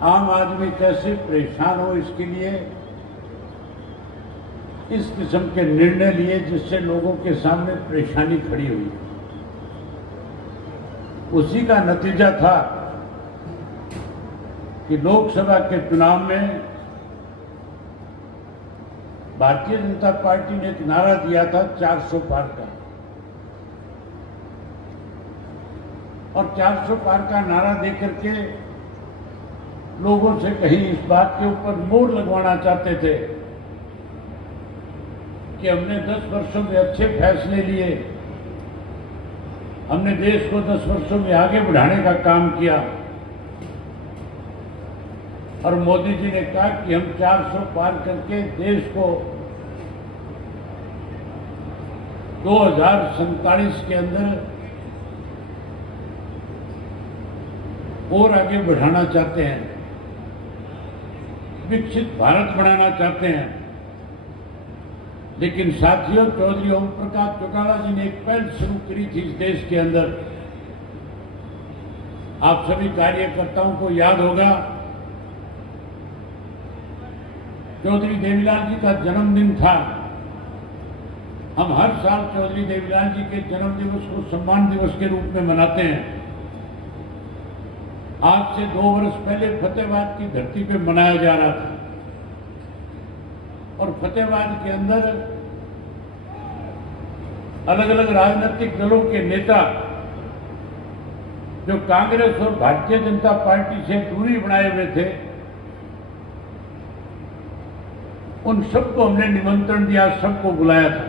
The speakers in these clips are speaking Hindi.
आम आदमी कैसे परेशान हो, इसके लिए इस किस्म के निर्णय लिए जिससे लोगों के सामने परेशानी खड़ी हुई। उसी का नतीजा था कि लोकसभा के चुनाव में भारतीय जनता पार्टी ने एक नारा दिया था 400 पार का, और 400 पार का नारा देकर के लोगों से कहीं इस बात के ऊपर मोहर लगवाना चाहते थे कि हमने 10 वर्षों में अच्छे फैसले लिए, हमने देश को 10 वर्षों में आगे बढ़ाने का काम किया। और मोदी जी ने कहा कि हम 400 पार करके देश को 2047 के अंदर और आगे बढ़ाना चाहते हैं, विकसित भारत बनाना चाहते हैं। लेकिन साथियों, चौधरी ओम प्रकाश चौटाला जी ने एक पहल शुरू करी थी इस देश के अंदर। आप सभी कार्यकर्ताओं को याद होगा, चौधरी देवीलाल जी का जन्मदिन था। हम हर साल चौधरी देवीलाल जी के जन्म दिवस को सम्मान दिवस के रूप में मनाते हैं। आज से 2 वर्ष पहले फतेहाबाद की धरती पे मनाया जा रहा था, और फतेहाबाद के अंदर अलग अलग राजनीतिक दलों के नेता जो कांग्रेस और भारतीय जनता पार्टी से दूरी बनाए हुए थे, उन सबको हमने निमंत्रण दिया, सबको बुलाया था।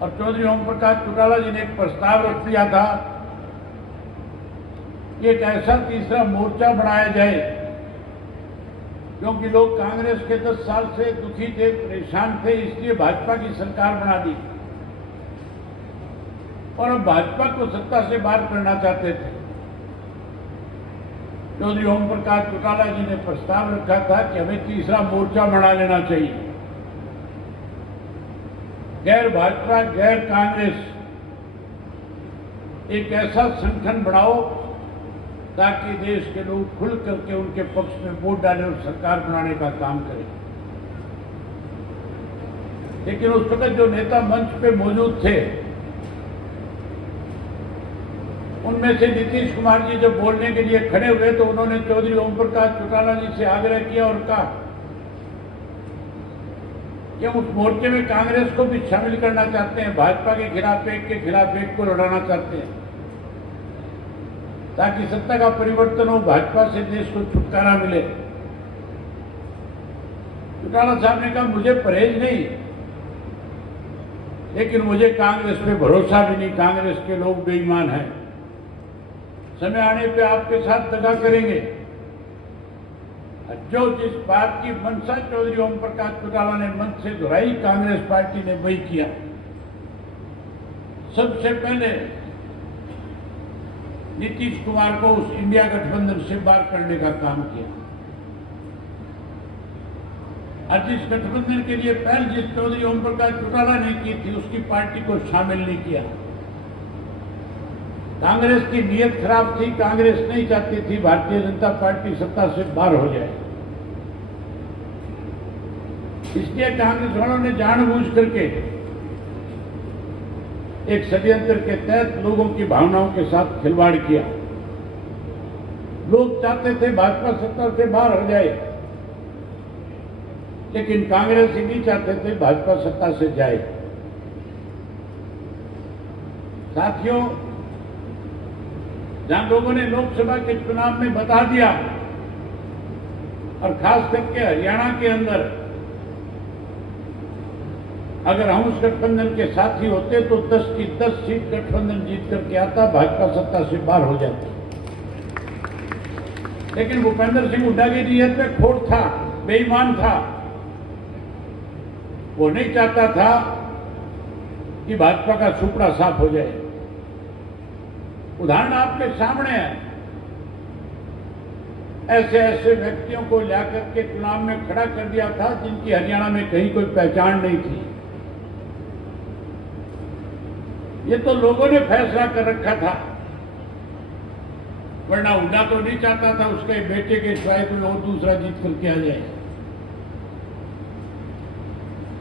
और चौधरी ओम प्रकाश चौटाला जी ने एक प्रस्ताव रख दिया था कि एक ऐसा तीसरा मोर्चा बनाया जाए, क्योंकि लोग कांग्रेस के 10 साल से दुखी थे, परेशान थे, इसलिए भाजपा की सरकार बना दी और अब भाजपा को सत्ता से बाहर करना चाहते थे। चौधरी ओम प्रकाश चौटाला जी ने प्रस्ताव रखा था कि हमें तीसरा मोर्चा बना लेना चाहिए, गैर भाजपा गैर कांग्रेस एक ऐसा संगठन बनाओ ताकि देश के लोग खुल करके उनके पक्ष में वोट डालें और सरकार बनाने का काम करें। लेकिन उस वक्त जो नेता मंच पे मौजूद थे, उनमें से नीतीश कुमार जी जब बोलने के लिए खड़े हुए तो उन्होंने चौधरी ओम प्रकाश चौटाला जी से आग्रह किया और कहा कि हम उस मोर्चे में कांग्रेस को भी शामिल करना चाहते हैं, भाजपा के खिलाफ एक को लड़ाना चाहते हैं, ताकि सत्ता का परिवर्तन हो, भाजपा से देश को छुटकारा मिले। चौटाला साहब ने कहा, मुझे परहेज नहीं, लेकिन मुझे कांग्रेस पे भरोसा भी नहीं, कांग्रेस के लोग बेईमान हैं, समय आने पे आपके साथ दगा करेंगे। जो जिस बात की मंशा चौधरी ओम प्रकाश चौटाला ने मंच से दोहराई, कांग्रेस पार्टी ने वही किया। सबसे पहले नीतीश कुमार को उस इंडिया गठबंधन से बाहर करने का काम किया। और जिस गठबंधन के लिए पहल जिस चौधरी ओम प्रकाश चौटाला ने की थी, उसकी पार्टी को शामिल नहीं किया। कांग्रेस की नीयत खराब थी, कांग्रेस नहीं चाहती थी भारतीय जनता पार्टी सत्ता से बाहर हो जाए, इसलिए कांग्रेस वालों ने जानबूझ करके एक षड्यंत्र के तहत लोगों की भावनाओं के साथ खिलवाड़ किया। लोग चाहते थे भाजपा सत्ता से बाहर हो जाए, लेकिन कांग्रेस ही नहीं चाहते थे भाजपा सत्ता से जाए। साथियों, जहां लोगों ने लोकसभा के चुनाव में बता दिया, और खास करके हरियाणा के अंदर अगर हम उस गठबंधन के साथी होते तो 10 की 10 सीट गठबंधन जीत करके आता, भाजपा सत्ता से बाहर हो जाती। लेकिन भूपेंद्र सिंह हुड्डा की नीयत में खोट था, बेईमान था। वो नहीं चाहता था कि भाजपा का सुपड़ा साफ हो जाए। उदाहरण आपके सामने है, ऐसे ऐसे व्यक्तियों को लाकर के चुनाव में खड़ा कर दिया था जिनकी हरियाणा में कहीं कोई पहचान नहीं थी। ये तो लोगों ने फैसला कर रखा था वरना हुड्डा तो नहीं चाहता था उसके बेटे के सिवाय कोई और दूसरा जीत करके आ जाए।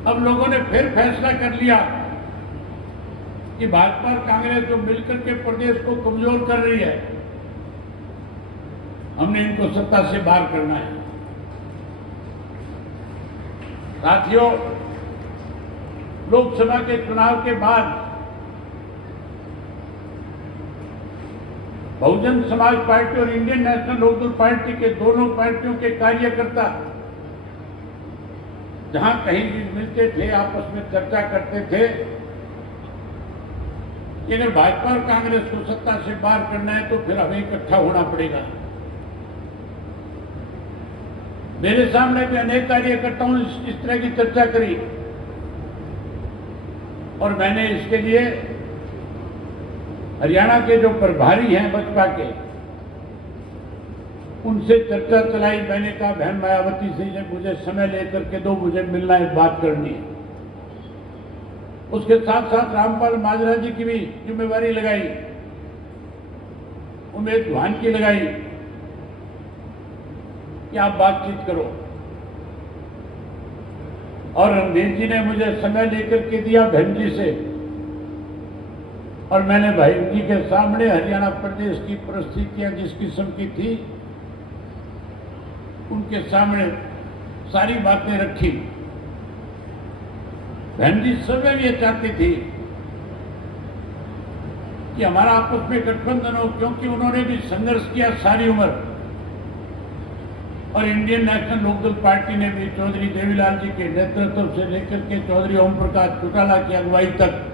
अब लोगों ने फिर फैसला कर लिया कि भाजपा और कांग्रेस जो मिलकर के प्रदेश को कमजोर कर रही है, हमने इनको सत्ता से बाहर करना है। साथियों, लोकसभा के चुनाव के बाद बहुजन समाज पार्टी और इंडियन नेशनल लोकदल पार्टी के दोनों पार्टियों के कार्यकर्ता जहां कहीं भी मिलते थे, आपस में चर्चा करते थे कि अगर भाजपा और कांग्रेस को सत्ता से बाहर करना है तो फिर हमें इकट्ठा होना पड़ेगा। मेरे सामने भी अनेक कार्यकर्ताओं ने इस तरह की चर्चा करी और मैंने इसके लिए हरियाणा के जो प्रभारी हैं बसपा के, उनसे चर्चा चलाई। मैंने कहा बहन मायावती से मुझे समय लेकर के दो, मुझे मिलना है, बात करनी है। उसके साथ साथ रामपाल माजरा जी की भी जिम्मेवारी लगाई, उमेद भान की लगाई कि आप बातचीत करो। और रणधीर जी ने मुझे समय लेकर के दिया बहन जी से, और मैंने भाई जी के सामने हरियाणा प्रदेश की परिस्थितियां जिस किस्म की थी उनके सामने सारी बातें रखी। बहन जी समय भी ये चाहती थी कि हमारा आपस में गठबंधन हो, क्योंकि उन्होंने भी संघर्ष किया सारी उम्र। और इंडियन नेशनल लोकदल पार्टी ने भी चौधरी देवीलाल जी के नेतृत्व से लेकर के चौधरी ओम प्रकाश चौटाला की अगुवाई तक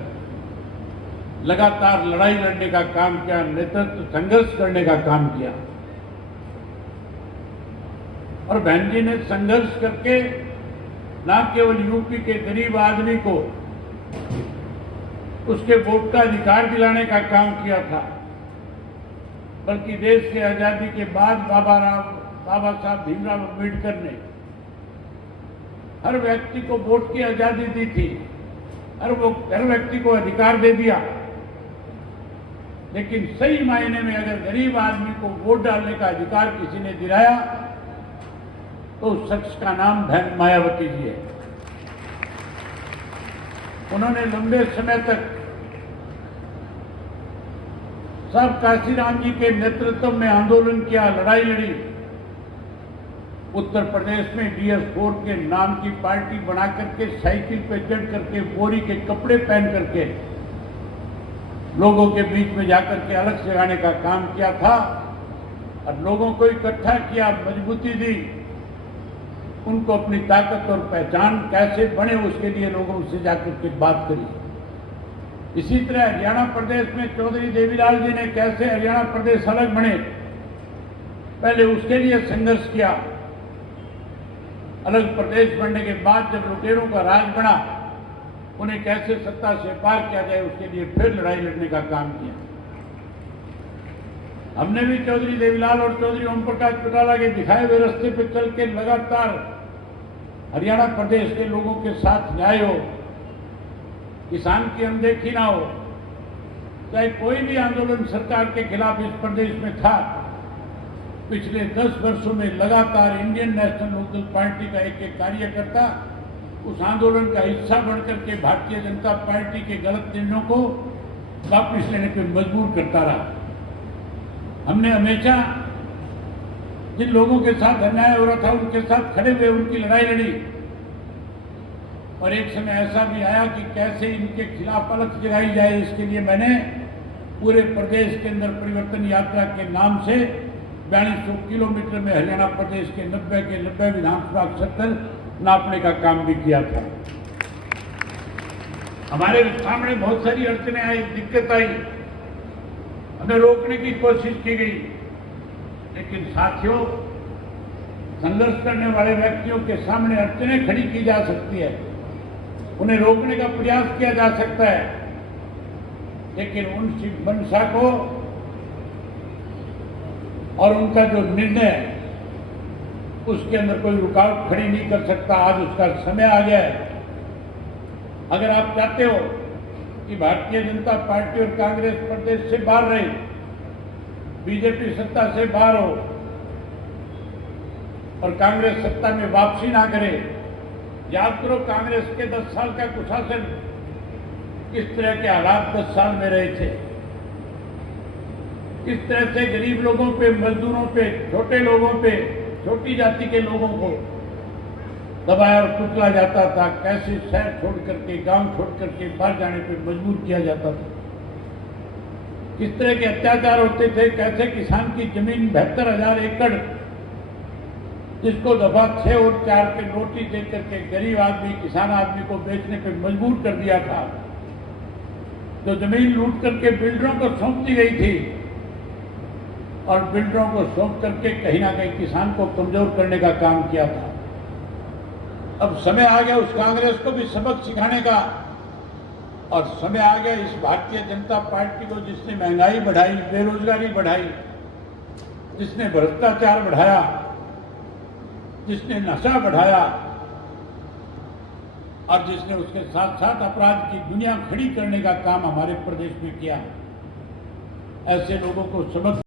लगातार लड़ाई लड़ने का काम किया, नेतृत्व संघर्ष करने का काम किया। और बहन जी ने संघर्ष करके न केवल यूपी के गरीब आदमी को उसके वोट का अधिकार दिलाने का काम किया था, बल्कि देश की आजादी के बाद बाबा साहब भीमराव अम्बेडकर ने हर व्यक्ति को वोट की आजादी दी थी, हर व्यक्ति को अधिकार दे दिया। लेकिन सही मायने में अगर गरीब आदमी को वोट डालने का अधिकार किसी ने दिलाया तो उस शख्स का नाम बहन मायावती जी है। उन्होंने लंबे समय तक साहब काशीराम जी के नेतृत्व में आंदोलन किया, लड़ाई लड़ी। उत्तर प्रदेश में DS4 के नाम की पार्टी बना करके साइकिल पे चढ़ करके बोरी के कपड़े पहन करके लोगों के बीच में जाकर के अलग जगाने का काम किया था और लोगों को इकट्ठा किया, मजबूती दी, उनको अपनी ताकत और पहचान कैसे बने उसके लिए लोगों से जाकर के बात करी। इसी तरह हरियाणा प्रदेश में चौधरी देवीलाल जी ने कैसे हरियाणा प्रदेश अलग बने, पहले उसके लिए संघर्ष किया। अलग प्रदेश बनने के बाद जब लुटेरों का राज बना, उन्हें कैसे सत्ता से पार किया जाए उसके लिए फिर लड़ाई लड़ने का काम किया। हमने भी चौधरी देवीलाल और चौधरी ओम प्रकाश चौटाला के दिखाए हुए रास्ते पर चल के लगातार हरियाणा प्रदेश के लोगों के साथ न्याय हो, किसान की अनदेखी ना हो, चाहे कोई भी आंदोलन सरकार के खिलाफ इस प्रदेश में था। पिछले 10 वर्षों में लगातार इंडियन नेशनल लोकदल पार्टी का एक एक कार्यकर्ता उस आंदोलन का हिस्सा बनकर के भारतीय जनता पार्टी के गलत निर्णयों को वापस लेने पर मजबूर करता रहा। हमने हमेशा जिन लोगों के साथ अन्याय हो रहा था उनके साथ खड़े हुए उनकी लड़ाई लड़ी। और एक समय ऐसा भी आया कि कैसे इनके खिलाफ अलग जगाई जाए, इसके लिए मैंने पूरे प्रदेश के अंदर परिवर्तन यात्रा के नाम से 4200 किलोमीटर में हरियाणा प्रदेश के 90 विधानसभा क्षेत्र नापने का काम भी किया था। हमारे सामने बहुत सारी अड़चनें आई, दिक्कत आई, हमें रोकने की कोशिश की गई, लेकिन साथियों, संघर्ष करने वाले व्यक्तियों के सामने अड़चनें खड़ी की जा सकती है, उन्हें रोकने का प्रयास किया जा सकता है, लेकिन उनकी मंशा को और उनका जो निर्णय है उसके अंदर कोई रुकावट खड़ी नहीं कर सकता। आज उसका समय आ गया है। अगर आप चाहते हो कि भारतीय जनता पार्टी और कांग्रेस प्रदेश से बाहर रहे, बीजेपी सत्ता से बाहर हो और कांग्रेस सत्ता में वापसी ना करे। याद करो कांग्रेस के 10 साल का कुशासन, किस तरह के हालात 10 साल में रहे थे, किस तरह से गरीब लोगों पे, मजदूरों पे, छोटे लोगों पे, छोटी जाति के लोगों को दबाया और कुचला जाता था, कैसे शहर छोड़ करके, गांव छोड़ करके बाहर जाने पे मजबूर किया जाता था, किस तरह के अत्याचार होते थे, कैसे किसान की जमीन 72,000 एकड़ जिसको दफा 6 और 4 पे नोटिस दे करके गरीब आदमी, किसान आदमी को बेचने पे मजबूर कर दिया था, तो जमीन लूट करके बिल्डरों को सौंप दी गई थी और बिल्डरों को सौंप करके कहीं ना कहीं किसान को कमजोर करने का काम किया था। अब समय आ गया उस कांग्रेस को भी सबक सिखाने का, और समय आ गया इस भारतीय जनता पार्टी को जिसने महंगाई बढ़ाई, बेरोजगारी बढ़ाई, जिसने भ्रष्टाचार बढ़ाया, जिसने नशा बढ़ाया और जिसने उसके साथ साथ अपराध की दुनिया खड़ी करने का काम हमारे प्रदेश में किया, ऐसे लोगों को सबक